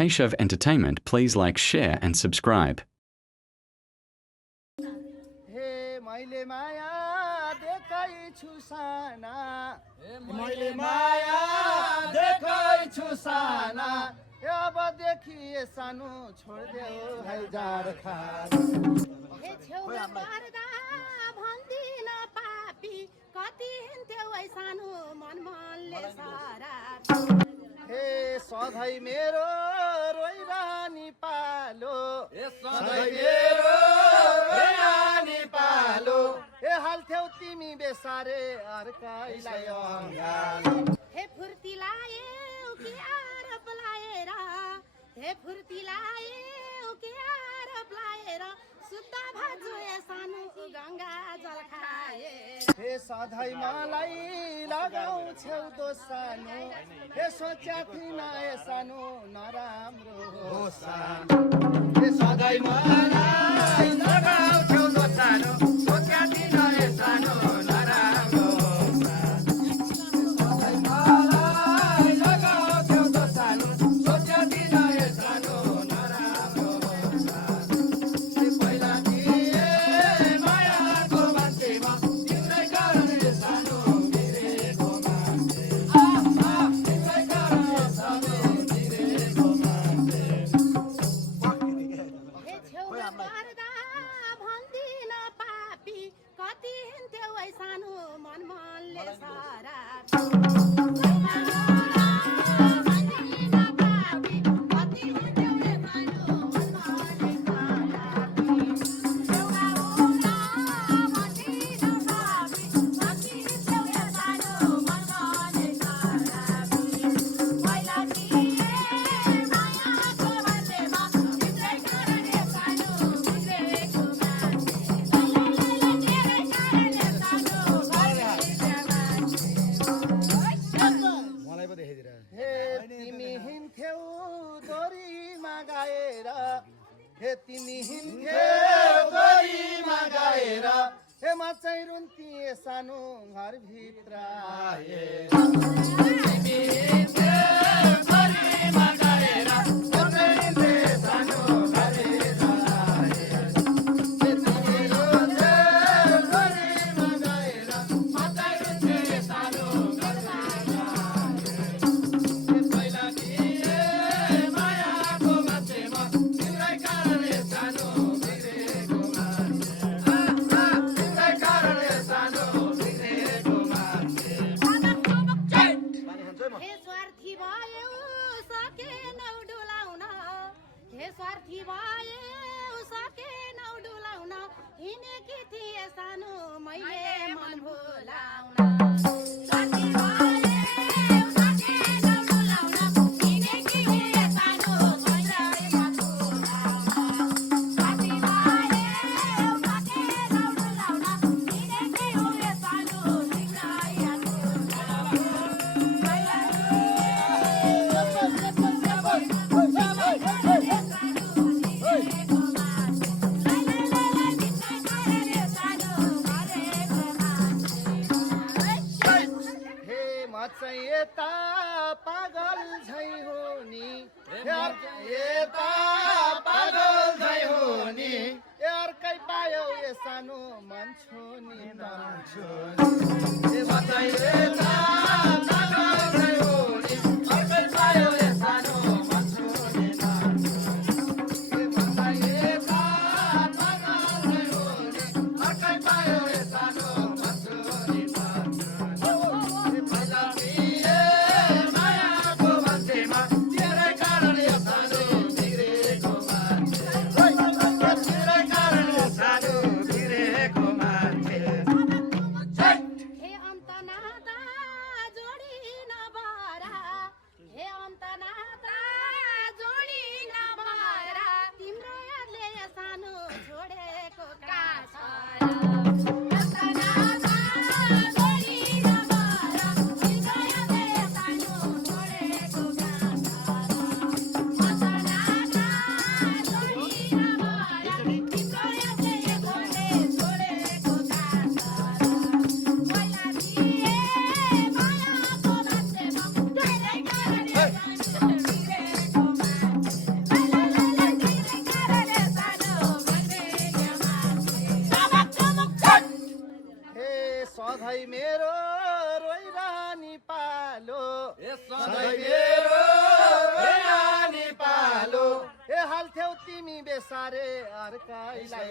Keshav Entertainment, please like, share and subscribe. मैले माया देखैछु साना मैले माया देखैछु साना अबदेखि सानो छोड्देऊ है झारखार हे छेउमा पर्दा भन्दिन पापी कति हिँड्थ्यौ है सानो मनले सारा हे सधैँ मेरो रोइरहने पालो सधैँ मेरो रोइरहने पालो हे हाल्थ्यौ तिमी बेसारे अर्काइलाई अङ्गाल हे फुर्ती लायौ कि आरोप लाएर हे फुर्ती लायौ कि आरोप लाएर शुद्ध भाजु सानो गङ्गा जल खाएर हे सधैँ मलाई लगाउँछौ दोसानो हे सोच्या थिइन ए सानो नराम्रो हो हे सधैँ मलाई लगाउँछौ दोसानो सोच्या थिइन ए सानो नराम्रो सधैँ मलाई लगाउँछौ दोसानो सोच्या थिइन ए सानो नराम्रो पहिला थिए मायाको मान्छेमा तिम्रै कारण सानो बिरेको मान्छे तिम्रै कारण सानो बिरेको मान्छे हे छेउमा पर्दा भन्दिन पापी कति हिँड्थ्यौ है सानो मनले सारा हे तिमी हिँड्थ्यौ डोरीमा गाएर हे म चाहिँ रुन्थिएँ सानो घरभित्र आए तिमी हिँड्थ्यौ डोरीमा गाएर म चाहिँ रुन्थिएँ सानो घरभित्र आए हे तिमी हिँड्थ्यौ डोरीमा गाएर म चाहिँ रुन्थिएँ सानो घरभित्र आए हे पहिला थिए मायाको मान्छेमा तिम्रै कारण सानो बिग्रेको मान्छे तिम्रै कारण सानो बिग्रेको मान्छे हे स्वार्थी भयो सकेनौ डुलाउन हे स्वार्थी भयो सकेनौ डुलाउन हिँडेकी थिए सानो मैले मन भुलाउन स्वार्थी भयो सकेनौ डुलाउन हिँडेकी थिए सानो मैले मन भुलाउन स्वार्थी भयो सकेनौ डुलाउन हिँडेकी थिए सानो तिम्रै हे म चाहिँ यता पागल झै हो नि यता पागल झै हो नि अर्कै पायो ए सानो मन छोनी मन छोनी हे म चाहिँ यता पागल झै हो नि अर्कै पायो ए सानो मन छोनी मन छोनी हे म चाहिँ यता पागल झै हो नि अर्कै पायो ए सानो मन छोनी मन छोनी पहिला थिए मायाको मान्छेमा तिम्रै कारण यो सानो बिग्रेको मान्छे तिम्रै कारण यो सानो बिग्रेको मान्छे हे अन्त नाता बेसारे अर्काइलाई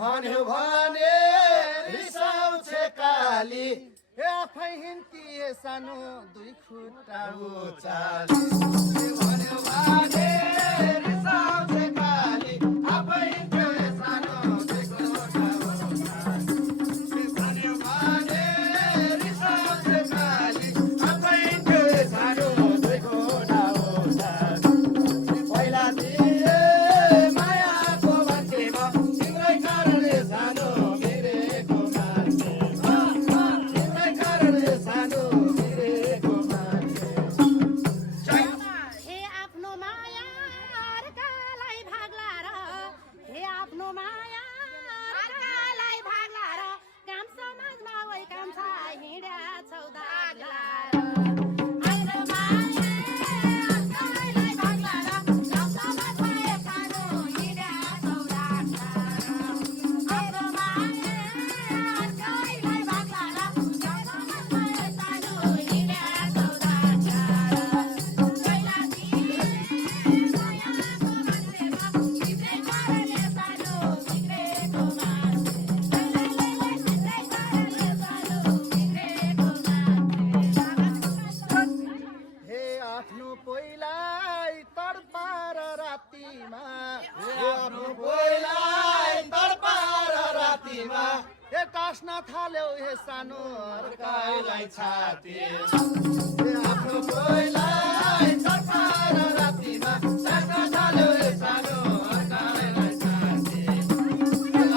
भन्यो भने रिसाउँछे काली हे आफै हिन्ती सानो दुई खुट्टा उचाली भन्यो भने रिसाउँछे काली आफै हिन्ती सानो दुई खुट्टा उचाली भन्यो भने रिसाउँछे काली आफै हिन्ती सानो दुई खुट्टा उचाली पहिला टास्न थाल्यो हे सानो अर्काइलाई छाती आफ्नो कोइलाई तर्पार रातिमा टास्न थाल्यो हे सानो अर्काइलाई छाती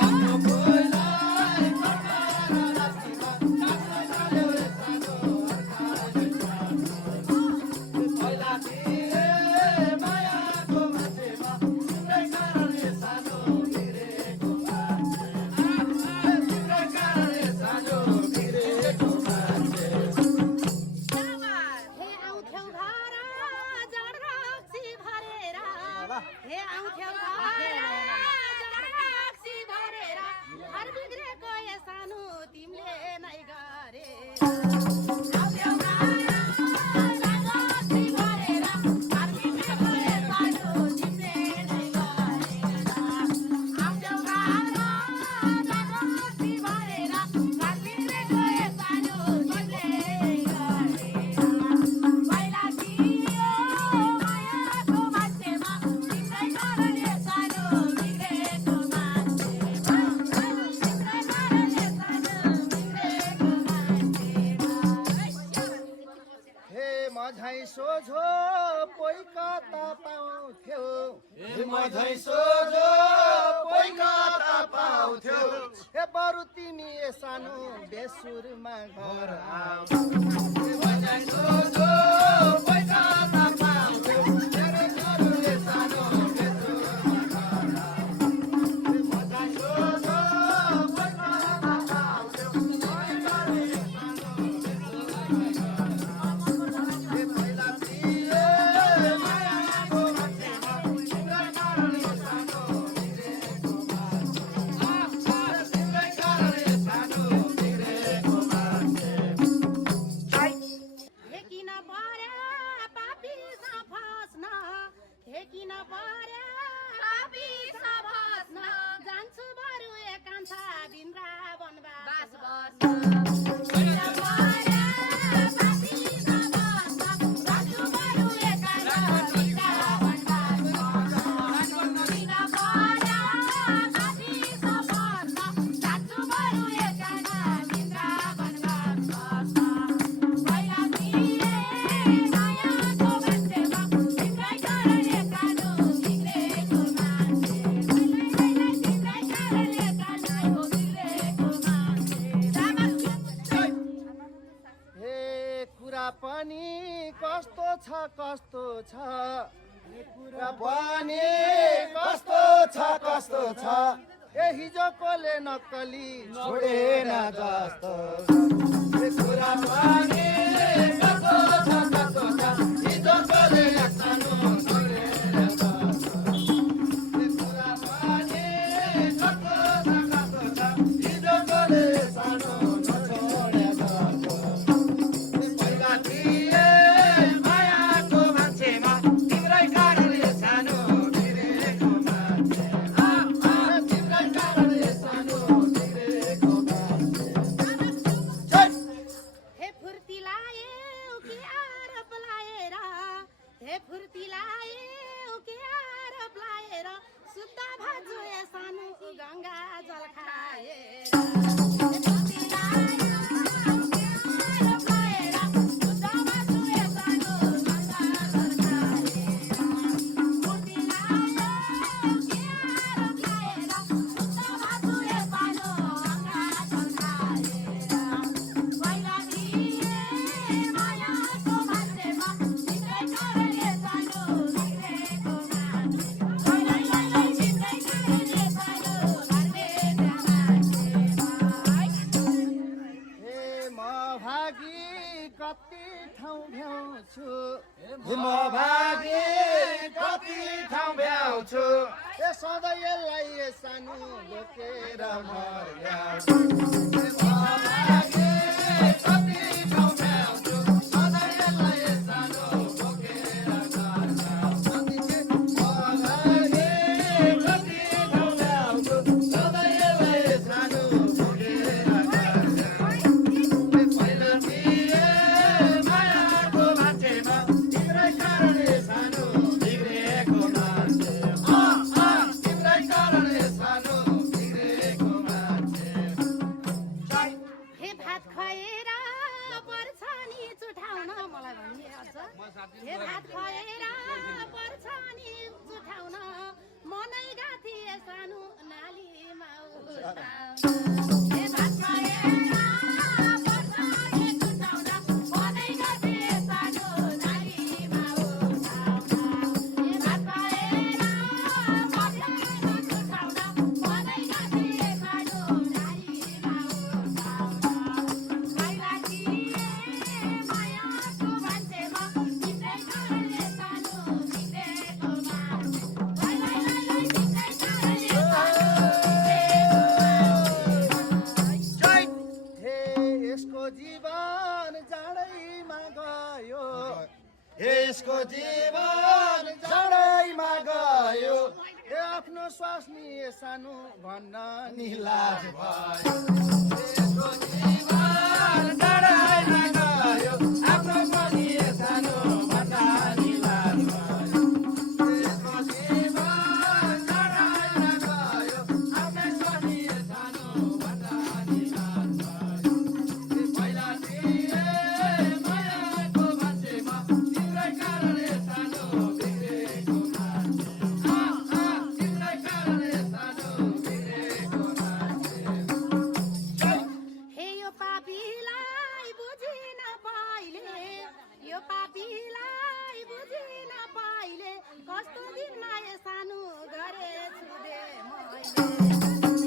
आफ्नो कोइलाई तर्पार रातिमा टास्न थाल्यो हे सानो अर्काइलाई छाती पहिला तिरे मायाको मान्छेमा तिम्रै कारण हे सानो बिरेको सोझो पोइ कता पाउँथ्यो मझै सोझो पोइ कता पाउँथ्यो हे बरु तिमी सानो बेसुरमा घर आऊ मझै सोझो पोइ कता पाउँथ्यो तेरो घरले सानो बेसुरमा घर आऊ मझै सोझो पोइ कता पाउँथ्यो तेरो घरले सानो कुरा पनि कस्तो छ कस्तो छ कुरा पनि कस्तो छ ए हिजोकोले नक्कली छोडेन जस्तो ए कुरा पनि कस्तो छ हिजोकोले नक्कली छोडेन जस्तो ए कुरा पनि कस्तो छ हिजोकोले सानो नछोडे जस्तो ए पहिला थिए मायाको मान्छेमा तिम्रै कारणले सानो बिग्रेको मान्छे तिम्रै कारणले सानो बिग्रेको मान्छे हे फुर्ती लायो कि आरोप लाएर हे फुर्ती लायो कि आरोप लाएर सुत्ता भाजो ए सानो गङ्गा जल खाएर हे फुर्ती लायो कि आरोप लाएर सुत्ता भाजो ए सानो गङ्गा जल खाएर फुर्ती लायो कि आरोप लाएर सुत्ता भाजो ए सानो गङ्गा जल खाएर पहिला थिए मायाको मान्छेमा तिम्रै कारणले सानो बिग्रेको मान्छे पहिला तिम्रै कारणले सानो बिग्रेको मान्छे हे म भागी कति ठाउँ भ्याउँछु हे म भागी कति ठाउँ भ्याउँछु ए सधैँ यसलाई ए सानो बोकेर मर्याउँछु हे म भागी कति ठाउँ भ्याउँछु सधैँ यसलाई ए सानो बोकेर मर्याउँछु म भागी कति ठाउँ भ्याउँछु सधैँ यसलाई ए सानो बोकेर मर्याउँछु पहिला थिए मायाको मान्छेमा तिम्रै कारणले सानो बिग्रेको मान्छे तिम्रै कारणले सानो बिग्रेको मान्छे हे भात खुवाएर पर्छ नि चुठाउन मलाई भन्ने अझ हे भात खुवाएर पर्छ नि चुठाउन मनै गाथी सानो नालीमा उठाउन हे भात खुवाएर पर्छ नि चुठाउन मनै गाथी सानो नालीमा उठाउन हे भात खुवाएर पर्छ नि चुठाउन मनै गाथी सानो नालीमा उठाउन पहिला थिए मायाको मान्छेमा तिम्रै कारणले सानो बिग्रेको मान्छे तिम्रै कारणले सानो हे यसको जीवन जाडैमा गयो यसको जीवन जाडैमा गयो ए आफ्नो स्वास्नी सानो भन्न नि लाज भयो यसको जीवन जाडैमा गयो आफ्नो स्वास्नी सानो भन्न नि लाज भयो यसको जीवन जाडैमा गयो आफ्नो स्वास्नी सानो भन्न नि लाज भयो पहिला थिए मायाको मान्छेमा तिम्रै कारणले सानो बिग्रेको मान्छे तिम्रै कारणले सानो बिग्रेको मान्छे हे यो पापीलाई बुझिन पाइले यो पापीलाई बुझिन पाइले कस्तो दिनमा ए सानो गरेछु बे मैले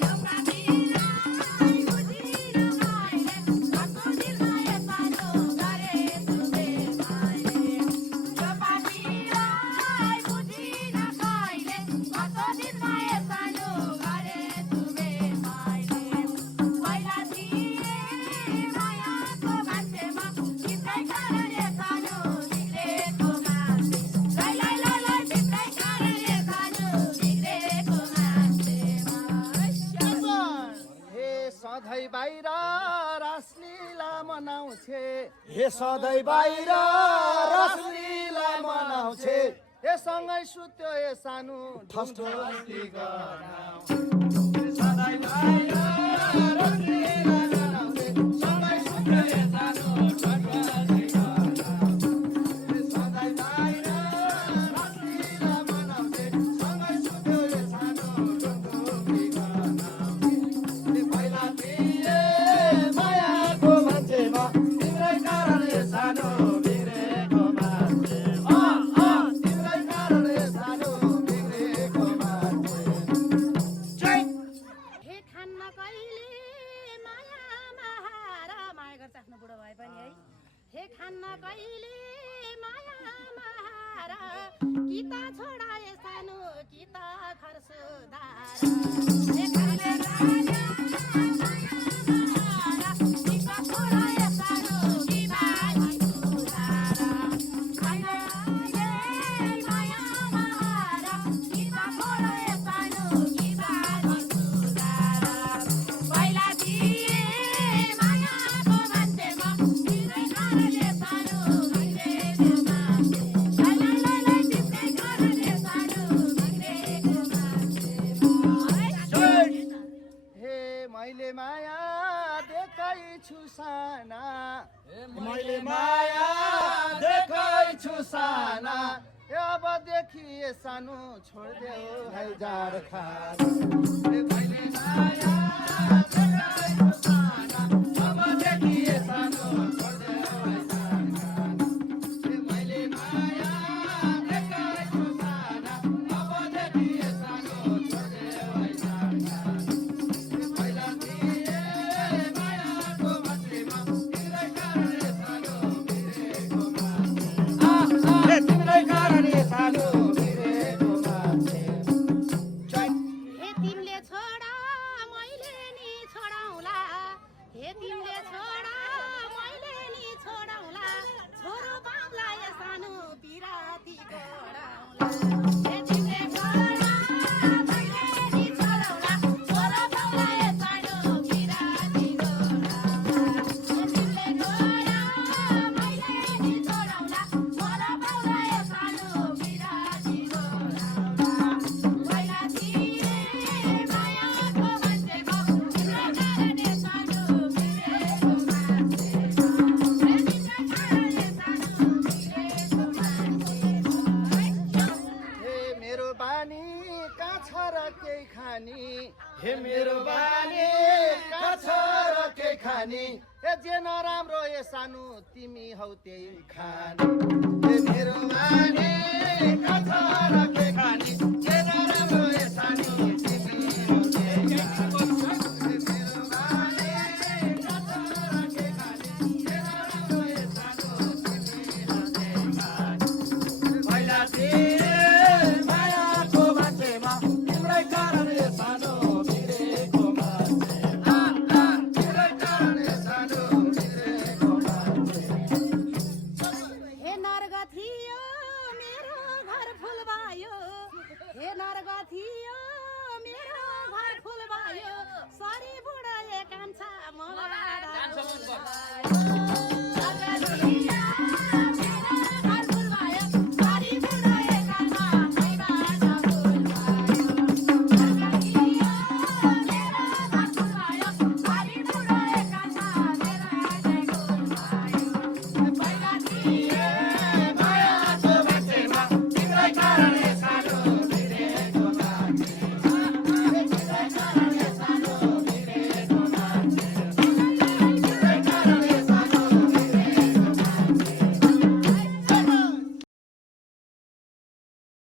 यो पापीलाई बुझिन पाइले कस्तो दिनमा ए सानो गरेछु बे मैले यो पापीलाई बुझिन पाइले कस्तो दिनमा ए सानो गरेछु बे मैले पहिला थिए मायाको मान्छेमा तिम्रै कारणले सानो बिग्रेको मान्छे तिम्रै कारणले सानो बिग्रेको मान्छे हे सधैँ बाहिर रासलीला मनाउँछे हे सधैँ बाहिर रासलीला मनाउँछे हे सँगै सुत्यो ए सानो ठस्टोली गराउँछे सधैँ बाहिर रासलीला मनाउँछे सँगै सुत्यो ए सानो ठस्टोली गराउँछे सधैँ बाहिर रासलीला मनाउँछे सँगै सुत्यो ए सानो ठस्टोली गराउँछे पहिला थिए मायाको मान्छेमा तिम्रै कारणले सानो आफ्नो बुढो भए पनि है हे खान्न कहिले माया महार कि त छोडाए सानो कि त खर्सुदार हे खाने राजा कि त छोडाए सानो कि त खर्सुदार खान्न कहिले माया महार कि त छोडाए सानो कि त खर्सुदार पहिला दिए मायाको मान्छेमा तिम्रै कारणले सानो बिग्रेको मान्छे लैलैलै तिम्रै कारणले सानो बिग्रेको मान्छे हे मैले माया देखाइ छु साना मैले माया देखाइ छु साना अबदेखि सानो छोडिदेऊ है झारखार हे मैले माया देखाइ छु साना अबदेखि सानो छोडिदेऊ है झारखार हे मैले माया देखाइ छु साना अबदेखि सानो छोडिदेऊ है झारखार पहिला दिए मायाको मान्छेमा तिम्रै कारणले सानो बिग्रेको मान्छे तिम्रै कारणले सानो बिग्रेको मान्छे हे तिमीले छोडा मैले नि छोडाउला हे तिमीले छोडा मैले नि छोडाउला छोरो बाबुला या सानो बिराती गोडाउला हे तिमीले छोडा मैले नि छोडाउला छोरो बाबुला या सानो बिराती गोडाउला हे तिमीले छोडा मैले नि छोडाउला छोरो बाबुला या सानो बिराती गोडाउला पहिला दिए मायाको मान्छेमा तिम्रै कारणले सानो बिग्रेको मान्छे तिम्रै कारणले सानो बिग्रेको मान्छे हे मेरो बानी कहाँ छ र केही खानी हे मेरो बानी कहाँ छ र केही खानी हे जे नराम्रो ए सानो तिमी हौ त्यही खानी हे मेरो बानी कहाँ छ र केही खानी जे नराम्रो